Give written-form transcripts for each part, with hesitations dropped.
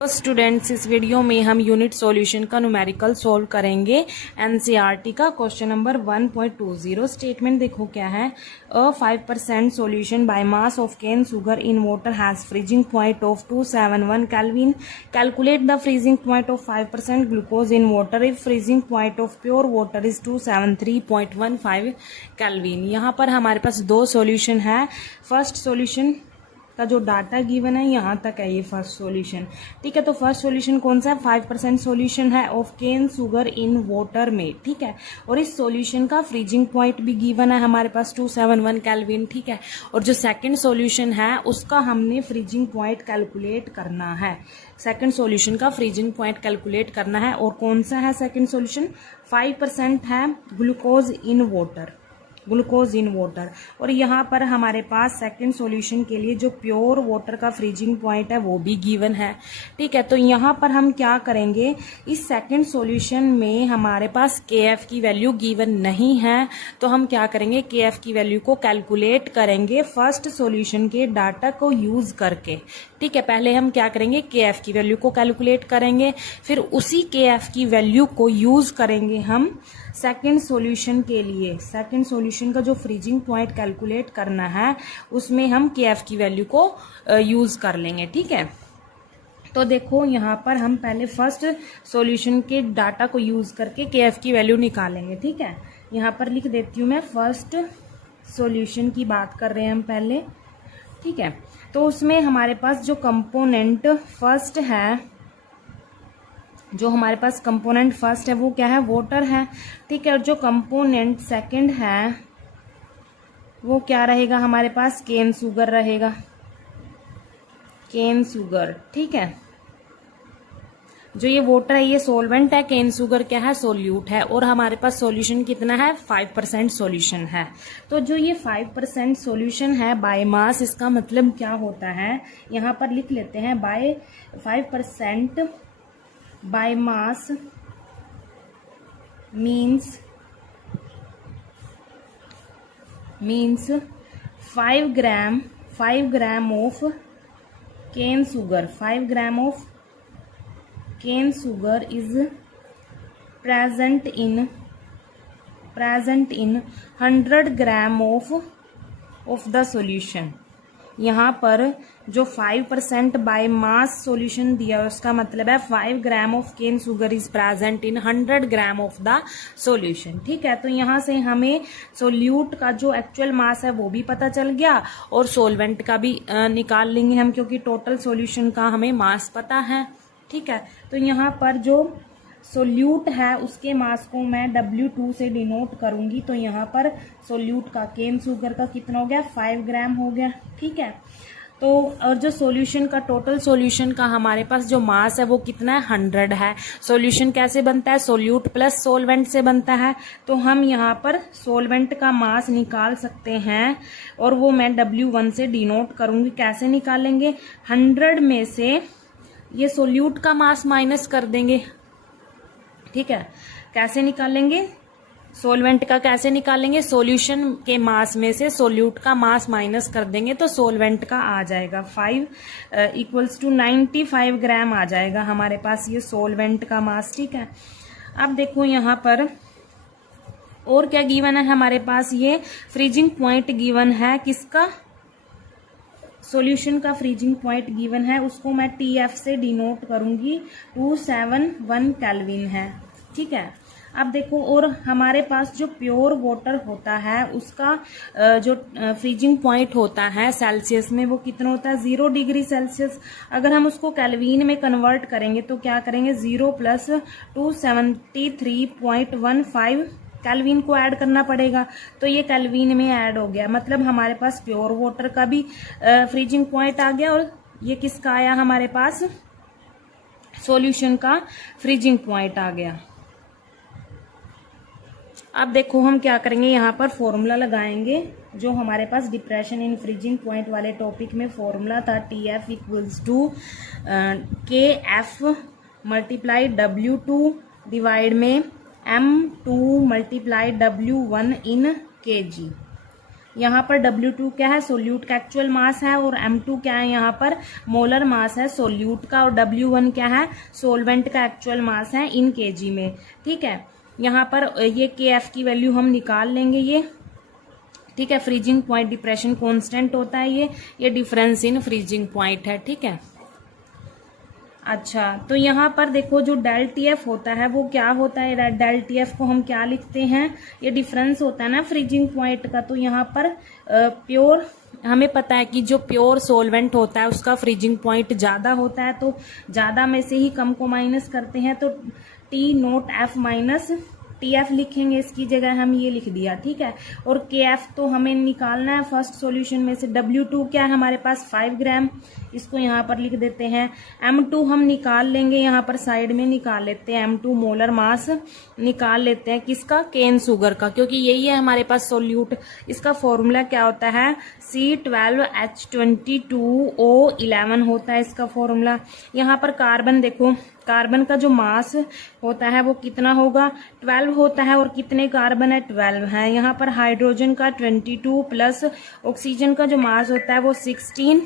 तो स्टूडेंट्स, इस वीडियो में हम यूनिट सॉल्यूशन का न्यूमेरिकल सॉल्व करेंगे। एनसीईआरटी का क्वेश्चन नंबर 1.20। स्टेटमेंट देखो क्या है। A 5% solution by mass of cane sugar in water has freezing point of 271 kelvin. Calculate the freezing point of 5% glucose in water if freezing point of pure water is 273.15 kelvin. यहाँ पर हमारे पास दो solution है। First solution का जो data given है यहाँ तक है, ये फर्स्ट सॉल्यूशन। ठीक है, तो फर्स्ट सॉल्यूशन कौन सा है? 5% सॉल्यूशन है of cane sugar in water में। ठीक है, और इस सॉल्यूशन का फ्रीजिंग पॉइंट भी गिवन है हमारे पास 271 केल्विन। ठीक है, और जो सेकंड सॉल्यूशन है उसका हमने फ्रीजिंग पॉइंट कैलकुलेट करना है। सेकंड सॉल्यूशन का फ्रीजिंग पॉइंट कैलकुलेट करना है। और कौन सा है सेकंड सॉल्यूशन? 5% है glucose in water, glucose in water. और यहाँ पर हमारे पास सेकंड सॉल्यूशन के लिए जो प्योर वाटर का फ्रीजिंग पॉइंट है वो भी गिवन है। ठीक है, तो यहाँ पर हम क्या करेंगे, इस सेकंड सॉल्यूशन में हमारे पास KF की वैल्यू गिवन नहीं है, तो हम क्या करेंगे, KF की वैल्यू को कैलकुलेट करेंगे फर्स्ट सॉल्यूशन के डाटा को यूज करके। ठीक है, पहले हम क्या करेंगे, KF की वैल्यू को कैलकुलेट करेंगे, फिर उसी KF की वैल्यू को यूज करेंगे हम सेकंड सॉल्यूशन के लिए। सेकंड सॉल्यूशन का जो फ्रीजिंग पॉइंट कैलकुलेट करना है उसमें हम KF की वैल्यू को यूज कर लेंगे। ठीक है, तो देखो यहाँ पर हम पहले फर्स्ट सॉल्यूशन के डाटा को यूज करके KF की वैल्यू निकालेंगे। ठीक है, यहाँ पर लिख देती हूँ मैं, फर्स्ट सॉल्यूशन की बात कर रहे हैं हम पहले। ठीक है, तो उसमें हमारे पास जो कंपोनेंट फर्स्ट है, जो हमारे पास कंपोनेंट फर्स्ट है वो क्या है? वाटर है। ठीक है, और जो कंपोनेंट सेकंड है वो क्या रहेगा हमारे पास? केन शुगर रहेगा, केन शुगर। ठीक है, जो ये वाटर है ये सोलवेंट है, केन शुगर क्या है? सोल्यूट है। और हमारे पास सॉल्यूशन कितना है? 5% सॉल्यूशन है। तो जो ये 5% सॉल्यूशन है बाय मास, इसका मतलब क्या होता है, यहाँ पर लिख लेते हैं। By 5% by mass means 5 gram of cane sugar. 5 gram of cane sugar is present in 100 gram of the solution. यहाँ पर जो 5% बाय मास सॉल्यूशन दिया है उसका मतलब है 5 gram of cane sugar is present in 100 gram of the solution. ठीक है, तो यहाँ से हमें सोल्यूट का जो एक्चुअल मास है वो भी पता चल गया और सोलवेंट का भी निकाल लेंगे हम, क्योंकि टोटल सॉल्यूशन का हमें मास पता है। ठीक है, तो यहाँ पर जो सोल्यूट है उसके मास को मैं W2 से डिनोट करूंगी। तो यहाँ पर सोल्यूट का, केन शुगर का कितना हो गया? 5 ग्राम हो गया। ठीक है, तो और जो सॉल्यूशन का, टोटल सॉल्यूशन का हमारे पास जो मास है वो कितना है? 100 है। सॉल्यूशन कैसे बनता है? सोल्यूट प्लस सोलवेंट से बनता है। तो हम यहाँ पर सोलवेंट का मास निकाल सकते हैं और वो मैं W1 से डिनोट करूंगी। कैसे निकालेंगे? 100 में से ये सोल्यूट का मास माइनस कर देंगे। ठीक है, कैसे निकालेंगे? सोलवेंट का कैसे निकालेंगे? सॉल्यूशन के मास में से सोल्यूट का मास माइनस कर देंगे तो सोलवेंट का आ जाएगा 5 = 95 ग्राम आ जाएगा हमारे पास ये सोलवेंट का मास। ठीक है, अब देखो यहाँ पर और क्या गिवन है हमारे पास, ये फ्रीजिंग पॉइंट गिवन है। किसका? सॉल्यूशन का फ्रीजिंग पॉइंट गिवन है, उसको मैं TF से डिनोट करूंगी। 271 केल्विन है। ठीक है, अब देखो, और हमारे पास जो प्योर वाटर होता है उसका जो फ्रीजिंग पॉइंट होता है सेल्सियस में वो कितना होता है? 0 डिग्री सेल्सियस। अगर हम उसको केल्विन में कन्वर्ट करेंगे तो क्या करेंगे? 0 + 273.15 केल्विन को ऐड करना पड़ेगा। तो ये केल्विन में ऐड हो गया, मतलब हमारे पास प्योर वाटर का भी फ्रीजिंग पॉइंट आ गया और ये किसका आया हमारे पास? सॉल्यूशन का फ्रीजिंग पॉइंट आ गया। अब देखो हम क्या करेंगे, यहाँ पर फॉर्मूला लगाएंगे जो हमारे पास डिप्रेशन इन फ्रीजिंग पॉइंट वाले टॉपिक में फॉर्मूला था। TF = KF × W2 डिवाइड में M2 × W1 इन kg। यहाँ पर W2 क्या है, सोल्यूट का एक्चुअल मास है, और M2 क्या है, यहाँ पर मोलर मास है सोल्यूट का, और W1 क्या है, सोलवेंट का एक्चुअल मास है इन kg में। ठीक है, यहाँ पर ये KF की वैल्यू हम निकाल लेंगे ये। ठीक है, फ्रीजिंग पॉइंट डिप्रेशन कांस्टेंट होता है ये डिफरेंस इन फ्रीजिंग पॉइंट है। ठीक है, अच्छा तो यहाँ पर देखो जो डेल TF होता है वो क्या होता है, डेल TF को हम क्या लिखते हैं, ये डिफरेंस होता है ना फ्रीजिंग पॉइंट का। तो यहाँ पर प्योर हमें पता है कि जो प्योर सोलवेंट होता है उसका फ्रीजिंग पॉइंट ज़्यादा होता है, तो ज़्यादा में से ही कम को माइनस करते हैं, तो T0F माइनस TF लिखेंगे, इसकी जगह हम ये लिख दिया। ठीक है, और KF तो हमें निकालना है फर्स्ट सॉल्यूशन में से। W2 क्या है हमारे पास 5 ग्राम, इसको यहाँ पर लिख देते हैं। M2 हम निकाल लेंगे, यहाँ पर साइड में निकाल लेते हैं, M2 मोलर मास निकाल लेते हैं किसका, केन शुगर का, क्योंकि यही है हमारे पास सोल्यूट। इसका फॉर्मूला क्या होता है, C12H22O11 होता है इसका फॉर्मूला। यहाँ पर कार्बन देखो, कार्बन का जो मास होता है वो कितना होगा, 12 होता है, और कितने कार्बन है, 12 है। यहाँ पर हाइड्रोजन का 22 प्लस ऑक्सीजन का जो मास होता है वो 16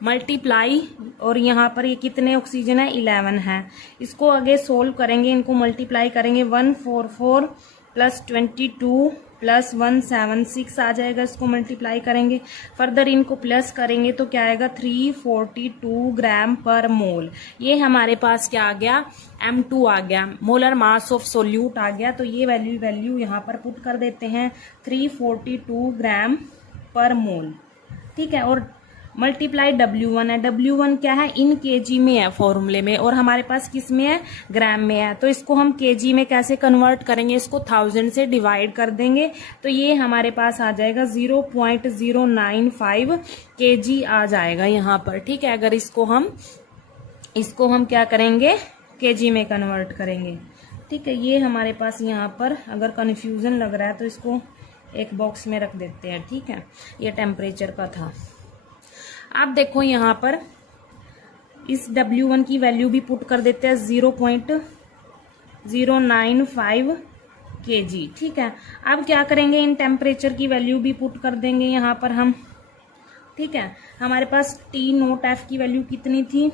मल्टीप्लाई, और यहाँ पर ये कितने ऑक्सीजन है, 11 है। इसको आगे सोल्व करेंगे, इनको मल्टीप्लाई करेंगे, 144 प्लस 22 प्लस 176 आ जाएगा, इसको मल्टीप्लाई करेंगे। फर्दर इनको प्लस करेंगे तो क्या आएगा, 342 ग्राम पर मोल। ये हमारे पास क्या आ गया, M2 आ गया, मोलर मास ऑफ सोल्यूट आ गया। तो ये वैल्यू यहाँ पर पुट कर देते हैं, 342 ग्राम पर मोल। ठीक है, और मल्टीप्लाई W1 है, W1 क्या है, इन kg में है फॉर्मूले में, और हमारे पास किस में है, ग्राम में है। तो इसको हम kg में कैसे कन्वर्ट करेंगे, इसको 1000 से डिवाइड कर देंगे, तो ये हमारे पास आ जाएगा 0.095 kg आ जाएगा यहाँ पर। ठीक है, अगर इसको हम क्या करेंगे, kg में कन्वर्ट करेंगे। ठीक है, ये हमारे पास यहाँ पर अगर कन्फ्यूजन लग रहा है तो इसको एक बॉक्स में रख देते हैं। ठीक है, ये टेम्परेचर का था। आप देखो यहाँ पर इस W1 की वैल्यू भी पुट कर देते हैं, 0.095 kg। ठीक है, अब क्या करेंगे, इन टेम्परेचर की वैल्यू भी पुट कर देंगे यहाँ पर हम। ठीक है, हमारे पास T0F की वैल्यू कितनी थी,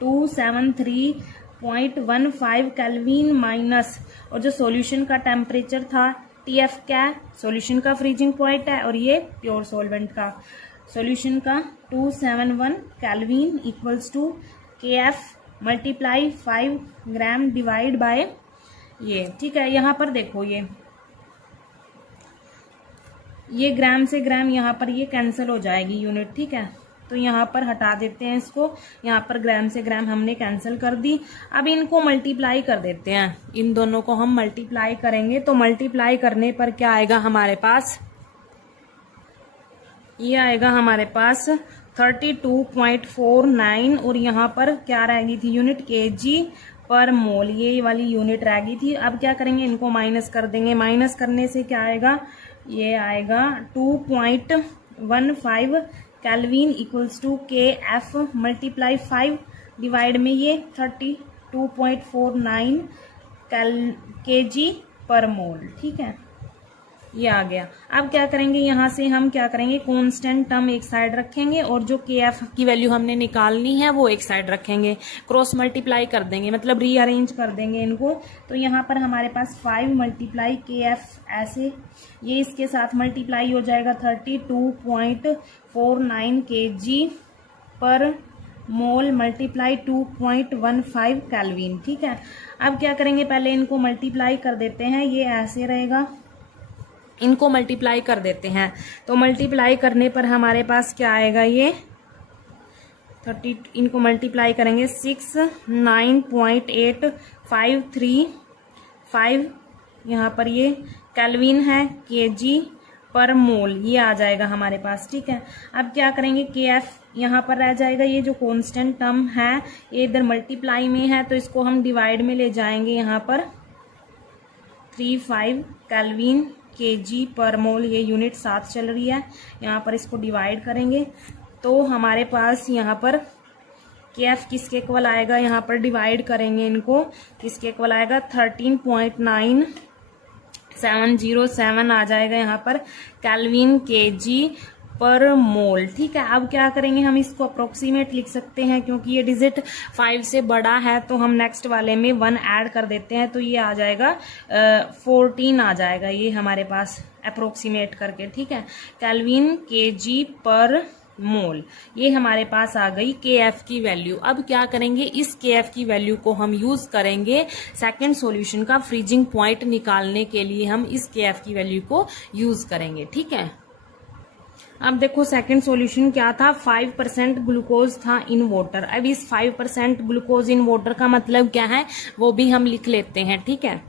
273.15 केल्विन माइनस, और जो सॉल्यूशन का टेम्परेचर था TF क्या है, सॉल्यूशन का फ्रीजिंग पॉइंट है, और ये प्योर सॉल्वेंट का सॉल्यूशन का 271 kelvin equals to KF multiply 5 gram divide by ये। ठीक है, यहाँ पर देखो ये ग्राम से ग्राम यहाँ पर ये कैंसिल हो जाएगी यूनिट। ठीक है, तो यहाँ पर हटा देते हैं इसको, यहाँ पर ग्राम से ग्राम हमने कैंसिल कर दी। अब इनको मल्टीप्लाई कर देते हैं, इन दोनों को हम मल्टीप्लाई करेंगे, तो मल्टीप्लाई करने पर क्या आएगा हमारे पास, ये आएगा हमारे पास 32.49, और यहाँ पर क्या रहेगी थी यूनिट, kg पर मोल, ये वाली यूनिट रहेगी थी। अब क्या करेंगे, इनको माइनस कर देंगे, माइनस करने से क्या आएगा, ये आएगा 2.15 kelvin equals to KF multiply 5 divide में ये 32.49 kg पर मोल। ठीक है, ये आ गया। अब क्या करेंगे, यहाँ से हम क्या करेंगे, कांस्टेंट टर्म एक साइड रखेंगे, और जो KF की वैल्यू हमने निकालनी है वो एक साइड रखेंगे, क्रॉस मल्टीप्लाई कर देंगे, मतलब रीअरेंज कर देंगे इनको। तो यहाँ पर हमारे पास 5 मल्टीप्लाई KF ऐसे, ये इसके साथ मल्टीप्लाई हो जाएगा 32.49 kg पर मोल मल्टीप्लाई 2.15 केल्विन। ठीक है, अब क्या करेंगे, पहले इनको मल्टीप्लाई कर देते हैं, ये ऐसे रहेगा, इनको मल्टीप्लाई कर देते हैं। तो मल्टीप्लाई करने पर हमारे पास क्या आएगा, ये 30, इनको मल्टीप्लाई करेंगे 69.8535, यहाँ पर ये केल्विन है, kg पर मोल ये आ जाएगा हमारे पास। ठीक है, अब क्या करेंगे, KF यहाँ पर रह जाएगा, ये जो कांस्टेंट टर्म है ये इधर मल्टीप्लाई में है, तो इसको हम डिवाइड में ले जाएंगे, यहाँ पर 35 केल्विन kg पर मोल, ये यूनिट साथ चल रही है, यहाँ पर इसको डिवाइड करेंगे तो हमारे पास यहाँ पर KF किसके इक्वल आएगा, यहाँ पर डिवाइड करेंगे इनको, किसके इक्वल आएगा 13.9 707 आ जाएगा यहाँ पर केल्विन केजी पर मोल। ठीक है, अब क्या करेंगे, हम इसको अप्रोक्सीमेट लिख सकते हैं क्योंकि ये डिजिट 5 से बड़ा है, तो हम नेक्स्ट वाले में 1 ऐड कर देते हैं, तो ये आ जाएगा 14 आ जाएगा ये हमारे पास अप्रोक्सीमेट करके। ठीक है, केल्विन केजी पर मोल, ये हमारे पास आ गई के एफ की वैल्यू। अब क्या करेंगे, इस के एफ की वैल्यू को हम यूज करेंगे सेकंड सॉल्यूशन का फ्रीजिंग पॉइंट निकालने के लिए, हम इस के एफ की वैल्यू को यूज करेंगे। ठीक है, अब देखो सेकंड सॉल्यूशन क्या था, 5% ग्लूकोज था इन वाटर। अब इस 5% ग्लूकोज इन वाटर का मतलब क्या है वो भी हम लिख लेते हैं। ठीक है,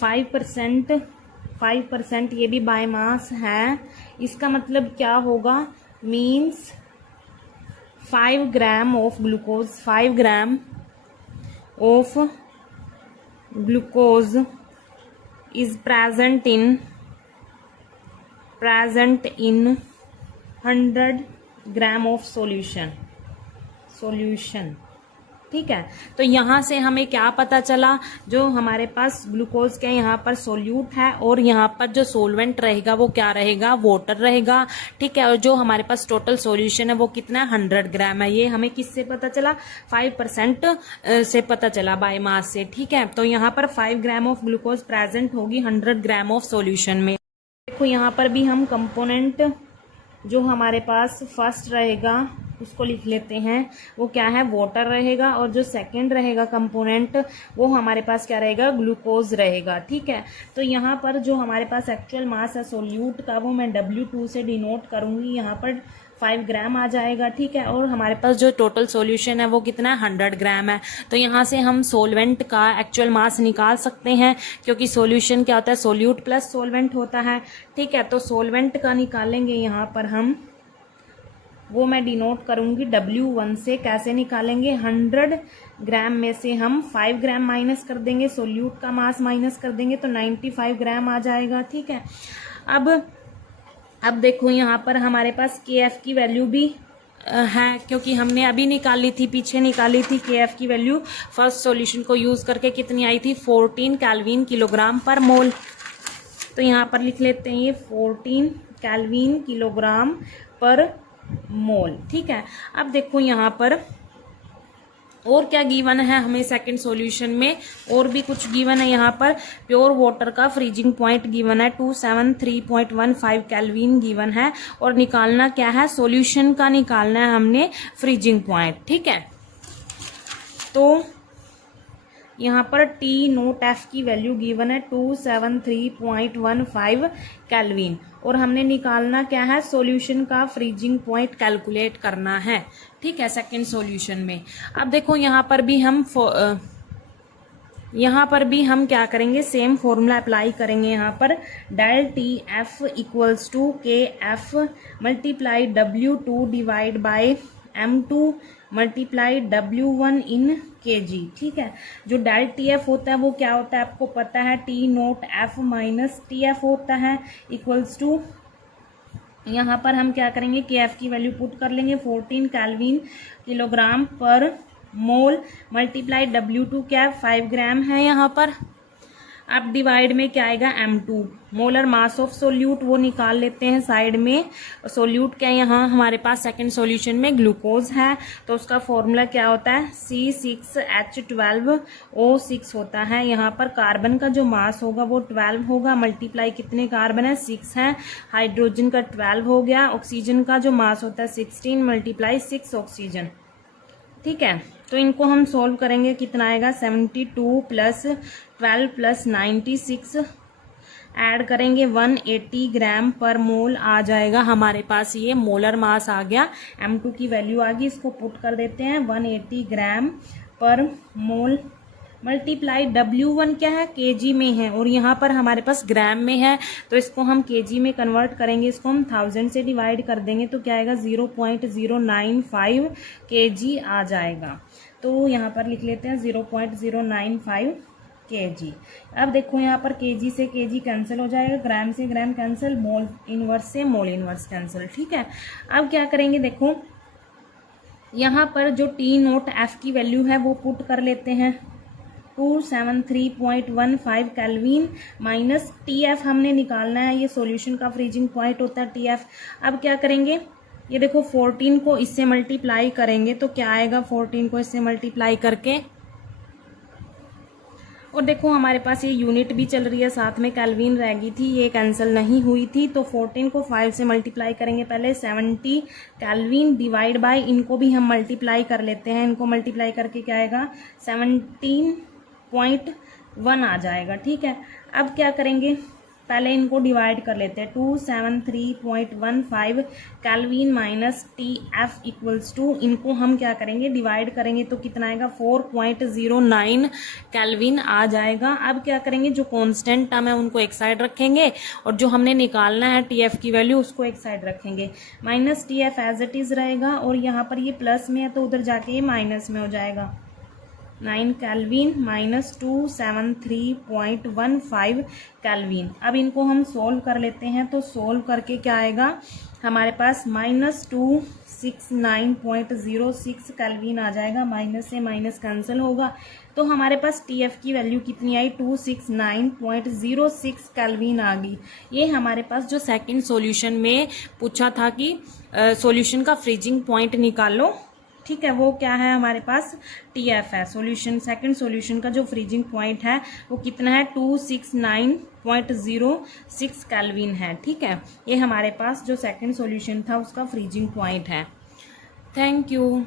5% ये भी बाय मास है, इसका मतलब क्या होगा, means 5 gram of glucose, 5 gram of glucose is present in 100 gram of solution. ठीक है, तो यहाँ से हमें क्या पता चला, जो हमारे पास ग्लूकोज के यहाँ पर सोल्यूट है और यहाँ पर जो सोलवेंट रहेगा वो क्या रहेगा, वाटर रहेगा। ठीक है, और जो हमारे पास टोटल सॉल्यूशन है वो कितना है, 100 ग्राम है। ये हमें किससे पता चला, 5% से पता चला बाय मास से। ठीक है, तो यहाँ पर 5 ग्राम ऑफ ग्लूकोज प्रेजेंट होगी 100 ग्राम ऑफ सॉल्यूशन में। देखो यहाँ पर भी हम कंपोनेंट जो हमारे पास फर्स्ट रहेगा उसको लिख लेते हैं, वो क्या है, वाटर रहेगा, और जो सेकंड रहेगा कंपोनेंट वो हमारे पास क्या रहेगा, ग्लूकोज रहेगा। ठीक है, तो यहाँ पर जो हमारे पास एक्चुअल मास है सोल्यूट का वो मैं W2 से डिनोट करूंगी, यहाँ पर 5 ग्राम आ जाएगा। ठीक है, और हमारे पास जो टोटल सॉल्यूशन है वो कितना है, 100 ग्राम है। तो यहाँ से हम सोलवेंट का एक्चुअल मास निकाल सकते हैं, क्योंकि सॉल्यूशन क्या होता है, सोल्यूट प्लस सोलवेंट होता है। ठीक है, तो सोलवेंट का निकालेंगे यहाँ पर हम, वो मैं डिनोट करूंगी W1 से। कैसे निकालेंगे, 100 ग्राम में से हम 5 ग्राम माइनस कर देंगे, सोल्यूट का मास माइनस कर देंगे, तो 95 ग्राम आ जाएगा। ठीक है, अब देखो यहाँ पर हमारे पास के एफ की वैल्यू भी है, क्योंकि हमने अभी निकाली थी, पीछे निकाली थी के एफ की वैल्यू फर्स्ट सॉल्यूशन को यूज करके, कितनी आई थी, 14 केल्विन किलोग्राम पर मोल। तो यहाँ पर लिख लेते हैं ये 14 केल्विन किलोग्राम पर मोल। ठीक है, अब देखो यहाँ पर और क्या गिवन है हमें सेकंड सॉल्यूशन में, और भी कुछ गिवन है यहाँ पर। प्योर वाटर का फ्रीजिंग पॉइंट गिवन है 273.15 केल्विन गिवन है, और निकालना क्या है, सॉल्यूशन का निकालना है हमने फ्रीजिंग पॉइंट। ठीक है, तो यहाँ पर टी नोट एफ की वैल्यू गिवन है 273.15 केल्विन, और हमने निकालना क्या है, सॉल्यूशन का फ्रीजिंग पॉइंट कैलकुलेट करना है। ठीक है, सेकंड सॉल्यूशन में। अब देखो यहाँ पर भी हम क्या करेंगे, सेम फॉर्मूला अप्लाई करेंगे। यहाँ पर delta T F equals to K F multiply W2 divide by M2 multiply W1 in kg। ठीक है, जो डेल टी एफ होता है वो क्या होता है, आपको पता है, T note F minus T F होता है, इक्वल्स टू, यहाँ पर हम क्या करेंगे, के एफ की वैल्यू पुट कर लेंगे 14 केल्विन किलोग्राम पर मोल मल्टीप्लाई W2 क्या 5 ग्राम है यहाँ पर। अब डिवाइड में क्या आएगा, M2 molar mass of solute, वो निकाल लेते हैं साइड में। सोल्यूट क्या है, यहाँ हमारे पास सेकंड सॉल्यूशन में ग्लूकोज है, तो उसका फॉर्मूला क्या होता है, C6H12O6 होता है। यहाँ पर कार्बन का जो मास होगा वो 12 होगा, मल्टीप्लाई कितने कार्बन है, 6 है, हाइड्रोजन का 12 हो गया, ऑक्सीजन का जो मास होता है 16 मल्टीप्लाई 6 ऑक्सीजन। ठीक है, तो इनको हम सॉल्व करेंगे, कितना आएगा, 72 प्लस 12 प्लस 96 ऐड करेंगे 180 ग्राम पर मोल आ जाएगा हमारे पास। ये मोलर मास आ गया, M2 की वैल्यू आ गई, इसको पुट कर देते हैं 180 ग्राम पर मोल मल्टीप्लाई W1 क्या है, केजी में है, और यहाँ पर हमारे पास ग्राम में है, तो इसको हम केजी में कन्वर्ट करेंगे, इसको हम 1000 से डिवाइड कर देंगे, तो क्या आएगा 0.095 केजी आ जाएगा। तो यहाँ पर लिख लेते हैं 0.095 केजी। अब देखो यहाँ पर केजी से केजी कैंसिल हो जाएगा, ग्राम से ग्राम कैंसिल, मोल इनवर्स से मोल इनवर्स कैंसिल। ठीक है, अब क्या करेंगे, देखो यहाँ पर जो टी नोट एफ की वैल्यू है वो पुट कर लेते हैं, 273.15 केल्विन माइनस TF हमने निकालना है, ये सॉल्यूशन का फ्रीजिंग पॉइंट होता है TF। अब क्या करेंगे, ये देखो 14 को इससे मल्टीप्लाई करेंगे तो क्या आएगा, 14 को इससे मल्टीप्लाई करके, और देखो हमारे पास ये यूनिट भी चल रही है, साथ में केल्विन रह गई थी, ये कैंसिल नहीं हुई थी, तो 14 को 5 से मल्टीप्लाई करेंगे पहले, 70 केल्विन डिवाइड बाय, इनको भी हम मल्टीप्लाई कर लेते हैं, इनको मल्टीप्लाई करके क्या आएगा 17.1 आ जाएगा। ठीक है, अब क्या करेंगे, पहले इनको डिवाइड कर लेते हैं, 273.15 kelvin minus TF equals to, इनको हम क्या करेंगे डिवाइड करेंगे तो कितना आएगा 4.09 केल्विन आ जाएगा। अब क्या करेंगे, जो कांस्टेंट टर्म है उनको एक साइड रखेंगे और जो हमने निकालना है TF की वैल्यू उसको एक साइड रखेंगे, minus TF as it is रहेगा, और यहाँ पर ये प्लस में है तो उधर जाके ये माइनस में हो जाएगा, 9 केल्विन माइनस 273.15 केल्विन। अब इनको हम सोल्व कर लेते हैं, तो सोल्व करके क्या आएगा हमारे पास माइनस 269.06 केल्विन आ जाएगा, माइनस से माइनस कैंसिल होगा, तो हमारे पास TF की वैल्यू कितनी आई 269.06 केल्विन आ गई। ये हमारे पास जो सेकंड सॉल्यूशन में पूछा था कि सॉल्यूशन का फ्रीजिंग पॉइंट निकालो, ठीक है, वो क्या है हमारे पास TF है। सॉल्यूशन सेकंड सॉल्यूशन का जो फ्रीजिंग पॉइंट है वो कितना है 269.06 केल्विन है। ठीक है, ये हमारे पास जो सेकंड सॉल्यूशन था उसका फ्रीजिंग पॉइंट है। Thank you.